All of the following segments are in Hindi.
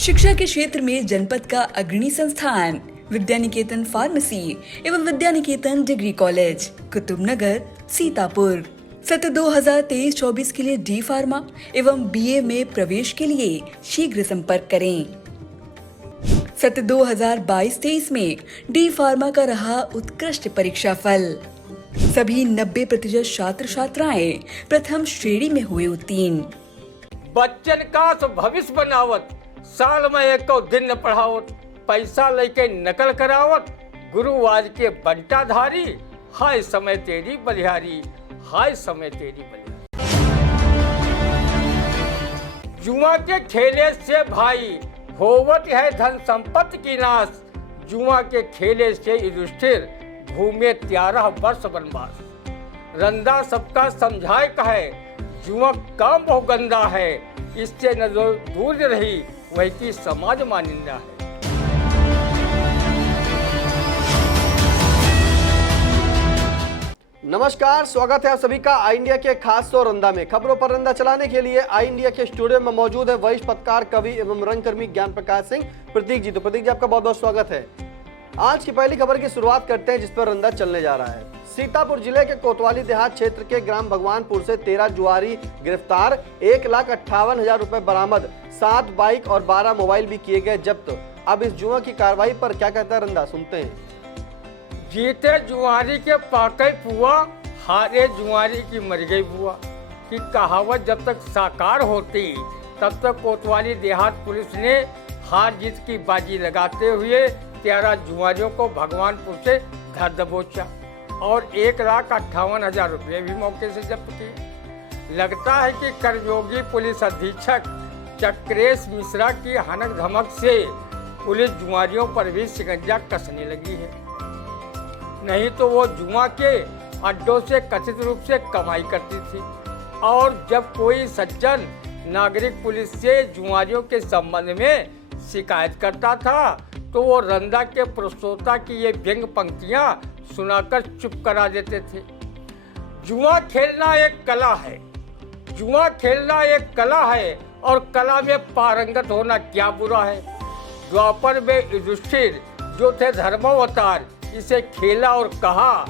शिक्षा के क्षेत्र में जनपद का अग्रणी संस्थान विद्यानिकेतन फार्मेसी एवं विद्यानिकेतन डिग्री कॉलेज कुतुबनगर सीतापुर। सत्र 2023-24 के लिए डी फार्मा एवं बीए में प्रवेश के लिए शीघ्र संपर्क करें। सत्र 2022-23 में डी फार्मा का रहा उत्कृष्ट परीक्षा फल। सभी 90% छात्र छात्राएं प्रथम श्रेणी में हुए उत्तीर्ण। बच्चन का भविष्य बनावत, साल में एक दिन न पढ़ावत, पैसा लेके नकल करावत, गुरुवार के बंटाधारी, हाय समय तेरी बलिहारी, हाय समय तेरी बलिहारी। जुआ के खेले से भाई होवत है धन संपत्ति की नाश, जुआ के खेले से युधिष्ठिर घूमे 13 वर्ष वनवास। रंदा सबका समझाए कहे, जुआ काम बहुत गंदा है, इससे न जो दूर रही वही की समाज मानिंदा है। नमस्कार, स्वागत है आप सभी का आई इंडिया के खास शो रंदा में। खबरों पर रंदा चलाने के लिए आई इंडिया के स्टूडियो में मौजूद है वरिष्ठ पत्रकार, कवि एवं रंगकर्मी ज्ञान प्रकाश सिंह प्रतीक जी। तो प्रतीक जी, आपका बहुत बहुत स्वागत है। आज की पहली खबर की शुरुआत करते हैं जिस पर रंदा चलने जा रहा है। सीतापुर जिले के कोतवाली देहात क्षेत्र के ग्राम भगवानपुर से 13 जुआरी गिरफ्तार, 1,58,000 रुपए बरामद, 7 बाइक और 12 मोबाइल भी किए गए जब्त। अब इस जुआ की कार्रवाई पर क्या कहता है रंदा, सुनते हैं। जीते जुआरी के पाके पुआ, हारे जुआरी की मर गई बुआ की कहावत जब तक साकार होती तब तक कोतवाली देहात पुलिस ने हार जीत की बाजी लगाते हुए 13 जुआरियों को भगवानपुर से धर दबोचा और 1,58,000 रुपये भी मौके से जब्त किए। लगता है कि कर्मयोगी पुलिस अधीक्षक चक्रेश मिश्रा की हनक धमक से पुलिस जुआरियों पर भी शिकंजा कसने लगी है। नहीं तो वो जुआ के अड्डों से कथित रूप से कमाई करती थी और जब कोई सज्जन नागरिक पुलिस से जुआरियों के संबंध में शिकायत करता था तो वो रंदा के प्रस्तोता की ये व्यंग पंक्तियां सुनाकर चुप करा देते थे। जुआ खेलना एक कला है, जुआ खेलना एक कला है और कला में पारंगत होना क्या बुरा है। द्वापर में युधिष्ठिर जो थे धर्मावतार, इसे खेला और कहा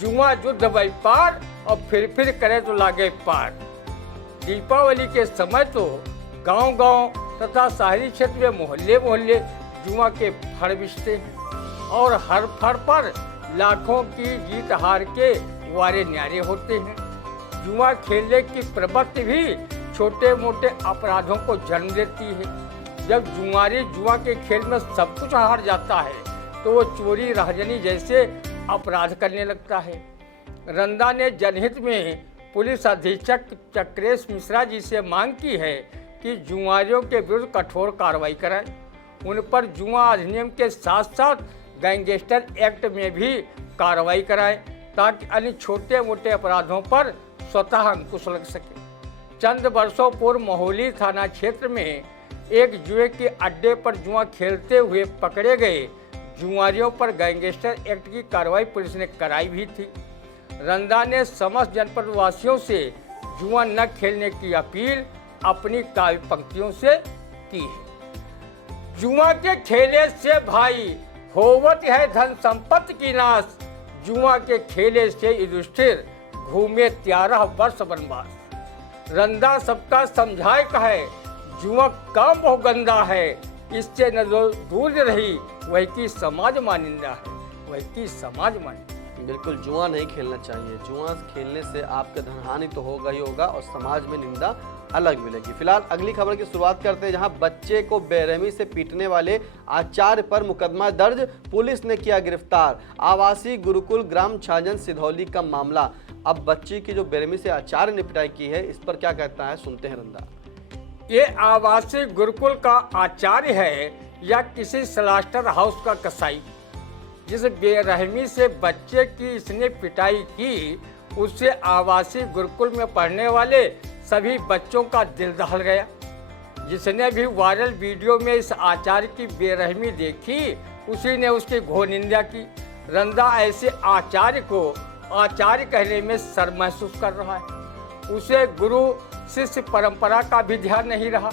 जुआ युद्ध व्यापार और फिर करे तो लागे पार। दीपावली के समय तो गांव-गांव तथा शहरी क्षेत्र में मोहल्ले जुआ के फड़ बिछते हैं और हर फड़ पर लाखों की जीत हार के वारे न्यारे होते हैं। जुआ खेलने की प्रवृत्ति भी छोटे मोटे अपराधों को जन्म देती है। जब जुआरी जुआ के खेल में सब कुछ हार जाता है तो वो चोरी राहजनी जैसे अपराध करने लगता है। रंदा ने जनहित में पुलिस अधीक्षक चक्रेश मिश्रा जी से मांग की है कि जुआरियों के विरुद्ध कठोर कार्रवाई कराएं। उन पर जुआ अधिनियम के साथ साथ गैंगस्टर एक्ट में भी कार्रवाई कराएं ताकि अन्य छोटे मोटे अपराधों पर स्वतः अंकुश लग सके। चंद वर्षों पूर्व मोहली थाना क्षेत्र में एक जुए के अड्डे पर जुआ खेलते हुए पकड़े गए जुआरियों पर गैंगस्टर एक्ट की कार्रवाई पुलिस ने कराई भी थी। रंदा ने समस्त जनपद वासियों से जुआ न खेलने की अपील अपनी काव्य पंक्तियों से की है। जुआ के खेले से भाई होवत है धन संपत्ति की नाश, जुआ के खेले से युधिष्ठिर घूमे 13 वर्ष वनवास। रंदा सबका समझाए कहे, जुआ काम बहुत गंदा है, इससे न जो दूर रही वही की समाज मानिंदा है, वही की समाज मानिंदा। बिल्कुल, जुआ नहीं खेलना चाहिए। जुआ खेलने से आपका धन हानि तो होगा ही होगा और समाज में निंदा अलग मिलेगी। फिलहाल अगली खबर की शुरुआत करते हैं जहां बच्चे को बेरहमी से पीटने वाले आचार्य पर मुकदमा दर्ज, पुलिस ने किया गिरफ्तार। आवासीय गुरुकुल ग्राम छाजन सिधौली का मामला। अब बच्ची की जो बेरहमी से आचार्य ने पिटाई की है इस पर क्या कहता है, सुनते हैं रंदा। ये आवासीय गुरुकुल का आचार्य है या किसी स्लास्टर हाउस का कसाई? जिस बेरहमी से बच्चे की इसने पिटाई की उससे आवासीय गुरुकुल में पढ़ने वाले सभी बच्चों का दिल दहल गया। जिसने भी वायरल वीडियो में इस आचार्य की बेरहमी देखी उसी ने उसकी घोर निंदा की। रंदा ऐसे आचार्य को आचार्य कहने में शर्म महसूस कर रहा है। उसे गुरु शिष्य परंपरा का भी ध्यान नहीं रहा।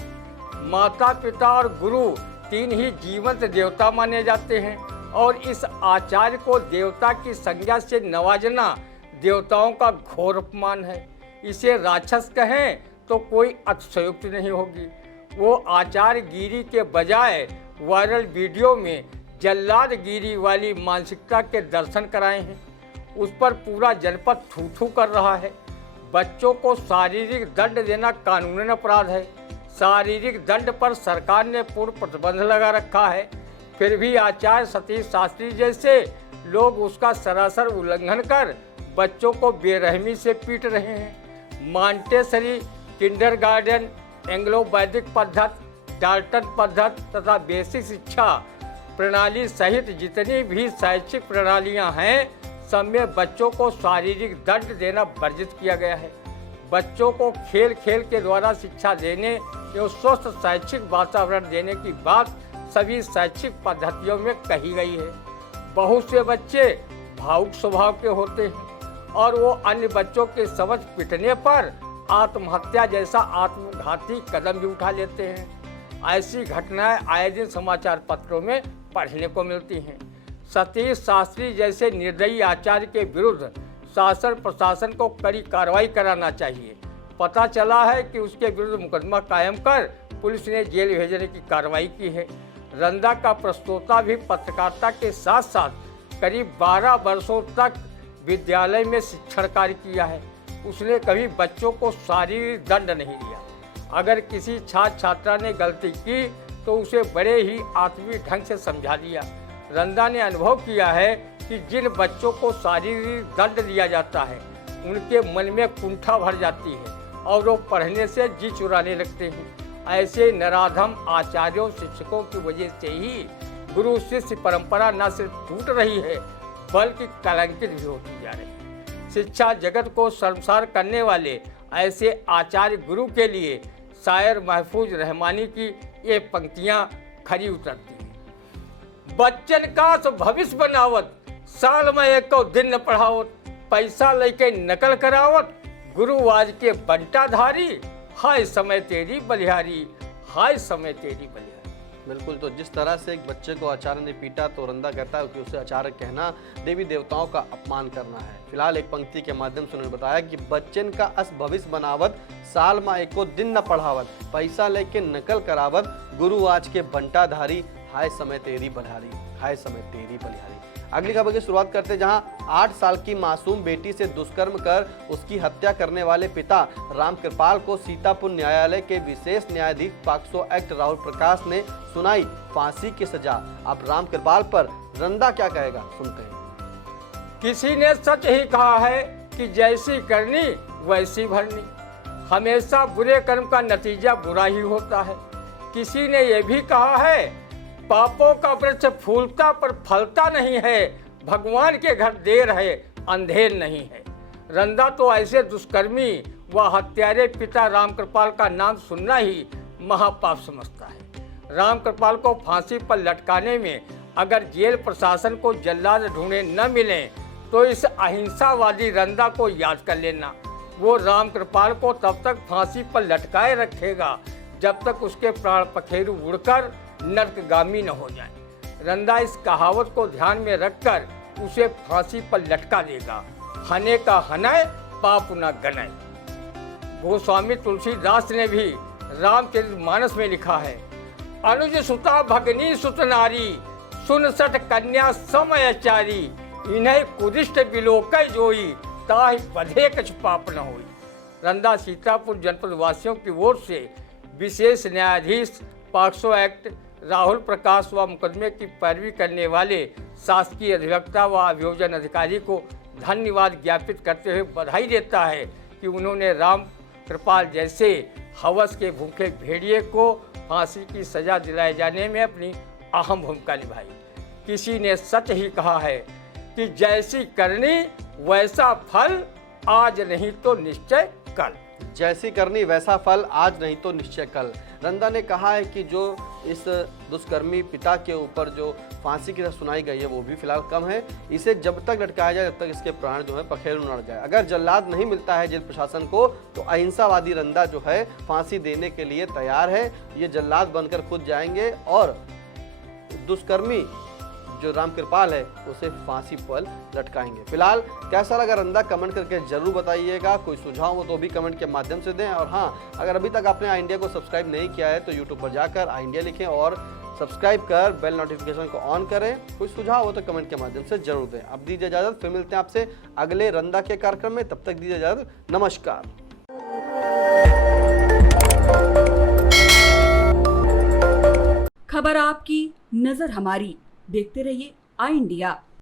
माता पिता और गुरु तीन ही जीवंत देवता माने जाते हैं और इस आचार्य को देवता की संज्ञा से नवाजना देवताओं का घोर अपमान है। इसे राक्षस कहें तो कोई अतिशयोक्ति नहीं होगी। वो आचार्य गिरी के बजाय वायरल वीडियो में जल्लाद गिरी वाली मानसिकता के दर्शन कराए हैं। उस पर पूरा जनपद थू थू कर रहा है। बच्चों को शारीरिक दंड देना कानूनन अपराध है। शारीरिक दंड पर सरकार ने पूर्ण प्रतिबंध लगा रखा है, फिर भी आचार्य सतीश शास्त्री जैसे लोग उसका सरासर उल्लंघन कर बच्चों को बेरहमी से पीट रहे हैं। मॉन्टेसरी, किंडरगार्टन, एंग्लो वैदिक पद्धति, डाल्टन पद्धति तथा बेसिक शिक्षा प्रणाली सहित जितनी भी शैक्षिक प्रणालियां हैं, सब में बच्चों को शारीरिक दंड देना वर्जित किया गया है। बच्चों को खेल खेल के द्वारा शिक्षा देने एवं स्वस्थ शैक्षिक वातावरण देने की बात सभी शैक्षिक पद्धतियों में कही गई है। बहुत से बच्चे भावुक स्वभाव के होते हैं और वो अन्य बच्चों के समझ पिटने पर आत्महत्या जैसा आत्मघाती कदम भी उठा लेते हैं। ऐसी घटनाएं आए दिन समाचार पत्रों में पढ़ने को मिलती हैं। सतीश शास्त्री जैसे निर्दयी आचार्य के विरुद्ध शासन प्रशासन को कड़ी कार्रवाई कराना चाहिए। पता चला है कि उसके विरुद्ध मुकदमा कायम कर पुलिस ने जेल भेजने की कार्रवाई की है। रंदा का प्रस्तोता भी पत्रकारिता के साथ साथ करीब 12 वर्षों तक विद्यालय में शिक्षण कार्य किया है। उसने कभी बच्चों को शारीरिक दंड नहीं दिया। अगर किसी छात्र छात्रा ने गलती की तो उसे बड़े ही आत्मीय ढंग से समझा दिया। रंदा ने अनुभव किया है कि जिन बच्चों को शारीरिक दंड दिया जाता है उनके मन में कुंठा भर जाती है और वो पढ़ने से जी चुराने लगते हैं। ऐसे नराधम आचार्यों शिक्षकों की वजह से ही गुरु शिष्य परंपरा न सिर्फ टूट रही है बल्कि कलंकित भी होती जा रही है। शिक्षा जगत को शर्मसार करने वाले ऐसे आचार्य गुरु के लिए शायर महफूज रहमानी की ये पंक्तियां खरी उतरती हैं। बच्चन का भविष्य बनावत, साल में एक दिन न पढ़ावत, पैसा लेके नकल करावत, गुरुवाज के बंटाधारी, हाय समय तेरी बलिहारी, हाय समय तेरी बलिहारी। बिल्कुल, तो जिस तरह से एक बच्चे को आचार्य ने पीटा तो रंदा कहता है कि उसे आचार्य कहना देवी देवताओं का अपमान करना है। फिलहाल एक पंक्ति के माध्यम से उन्होंने बताया कि बच्चन का अस भविष्य बनावत, साल में एको दिन न पढ़ावत, पैसा लेके नकल करावत, गुरु आज के बंटाधारी, हाय समय तेरी बलिहारी, हाय समय तेरी बलिहारी। अगली खबर की शुरुआत करते जहां 8 साल की मासूम बेटी से दुष्कर्म कर उसकी हत्या करने वाले पिता रामकृपाल को सीतापुर न्यायालय के विशेष न्यायाधीश पॉक्सो एक्ट राहुल प्रकाश ने सुनाई फांसी की सजा। अब रामकृपाल पर रंदा क्या कहेगा, सुनते हैं। किसी ने सच ही कहा है कि जैसी करनी वैसी भरनी। हमेशा बुरे कर्म का नतीजा बुरा ही होता है। किसी ने यह भी कहा है पापों का वृक्ष फूलता पर फलता नहीं है, भगवान के घर देर है अंधेर नहीं है। रंदा तो ऐसे दुष्कर्मी व हत्यारे पिता रामकृपाल का नाम सुनना ही महापाप समझता है। रामकृपाल को फांसी पर लटकाने में अगर जेल प्रशासन को जल्लाद ढूंढे न मिले तो इस अहिंसावादी रंदा को याद कर लेना। वो रामकृपाल को तब तक फांसी पर लटकाए रखेगा जब तक उसके प्राण पखेरु उड़कर नरकगामी न हो जाए। रंदा इस कहावत को ध्यान में रखकर उसे फांसी पर लटका देगा। हने का हनय पाप न गनय। गोस्वामी तुलसीदास ने भी रामचरितमानस में लिखा है, अनुज सुता भगनी सुत नारी, सुन सठ कन्या समयचारी, इन्हें कुदिष्ट बिलोकय जोई, ताहि बधे कछ पाप न होई। रंदा सीतापुर जनपद वासियों की ओर से विशेष न्यायाधीश पॉक्सो एक्ट राहुल प्रकाश व मुकदमे की पैरवी करने वाले शासकीय अधिवक्ता व अभियोजन अधिकारी को धन्यवाद ज्ञापित करते हुए बधाई देता है कि उन्होंने रामकृपाल जैसे हवस के भूखे भेड़िए को फांसी की सजा दिलाए जाने में अपनी अहम भूमिका निभाई। किसी ने सच ही कहा है कि जैसी करनी वैसा फल, आज नहीं तो निश्चय कल। जैसी करनी वैसा फल, आज नहीं तो निश्चय कल। रंदा ने कहा है कि जो इस दुष्कर्मी पिता के ऊपर जो फांसी की सजा सुनाई गई है वो भी फिलहाल कम है। इसे जब तक लटकाया जाए जब तक इसके प्राण जो है पखेरु न उड़ जाए। अगर जल्लाद नहीं मिलता है जेल प्रशासन को तो अहिंसावादी रंदा जो है फांसी देने के लिए तैयार है। ये जल्लाद बनकर खुद जाएंगे और दुष्कर्मी जो रामकृपाल है उसे फांसी पर लटकाएंगे। फिलहाल कैसा लगा रंदा कमेंट करके जरूर बताइएगा। कोई सुझाव हो तो भी कमेंट के माध्यम से दें। और हाँ, अगर अभी तक आपने आई इंडिया को सब्सक्राइब नहीं किया है तो यूट्यूब पर जाकर आई इंडिया लिखें और सब्सक्राइब कर बेल नोटिफिकेशन को ऑन करें। कोई सुझाव हो तो कमेंट के माध्यम से जरूर दें। अब दीजिए इजाजत, फिर मिलते हैं आपसे अगले रंदा के कार्यक्रम में। तब तक दीजिए इजाजत, नमस्कार। खबर आपकी, नजर हमारी। देखते रहिए आई इंडिया।